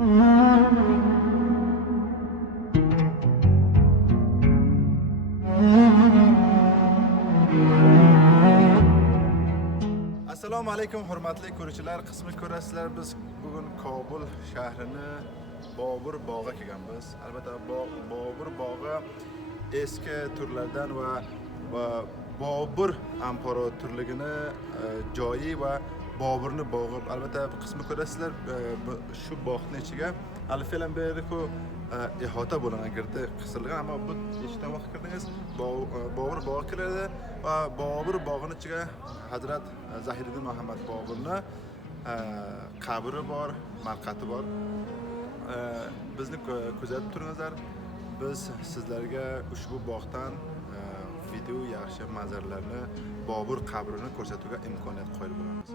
Assalomu alaykum hurmatli ko'ruvchilar. Qismi ko'rasizlar, biz bugun Kobul shahrini Bobur bog'iga kelganmiz. Albatta Bobur bog'i eski turlardan va Bobur imperatorligini joyi va Boburni bog'i. Albatta qismi ko'rasizlar, shu bog'ning ichiga alfilan beriku ihota bo'lingan girdi qisilgan, ammo bu eshikdan vaqt kirdingiz Bobur bog'i kiradi va Bobur bog'ining ichiga Hazrat Zahiriddin Muhammad Boburni qabri bor, maqati bor. Bizni kuzatib turingizlar. Biz sizlarga ushbu bog'dan video yaxshi manzaralarni, Bobur qabrini ko'rsatuvga imkoniyat qo'yib bo'lamiz.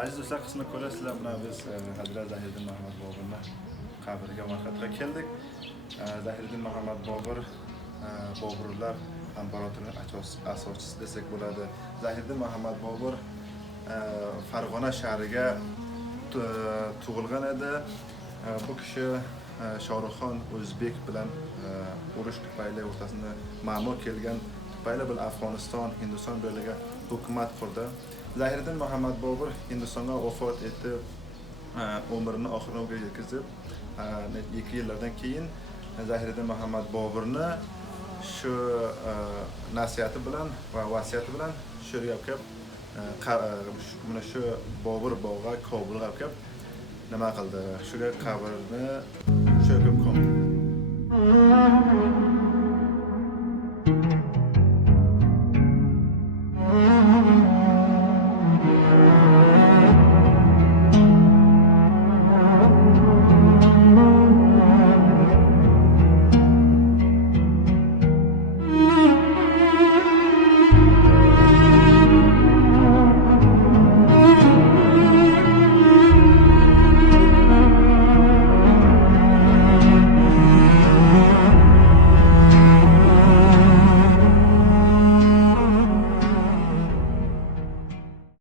Aziz do'stlar, qismi ko'rasizlar, mana biz Hazrat Zahiriddin Muhammad Boburni qabriga marhamatga keldik. Zahiriddin Muhammad Bobur Boburlar imperatorining asoschisi desak bo'ladi. Zahiriddin Muhammad Bobur Farg'ona shahriga tug'ilgan edi. Bu kishi Shohruxxon O'zbek bilan urush tufayli o'rtasida ma'mur kelgan tufayli bil Afg'oniston, Hindiston birligiga hukumat qurdi. Zahiriddin Muhammad Bobur Hindistonga vafot etib, umrini oxiriga yetkazib, 2 yillardan keyin Zahiriddin Muhammad Boburni shu nasihati bilan va vasiyati bilan shu yerga mana shu Bobur bog'i Kobulga kelib nima qildi? Shu qabrni shu yerga ko'mdi.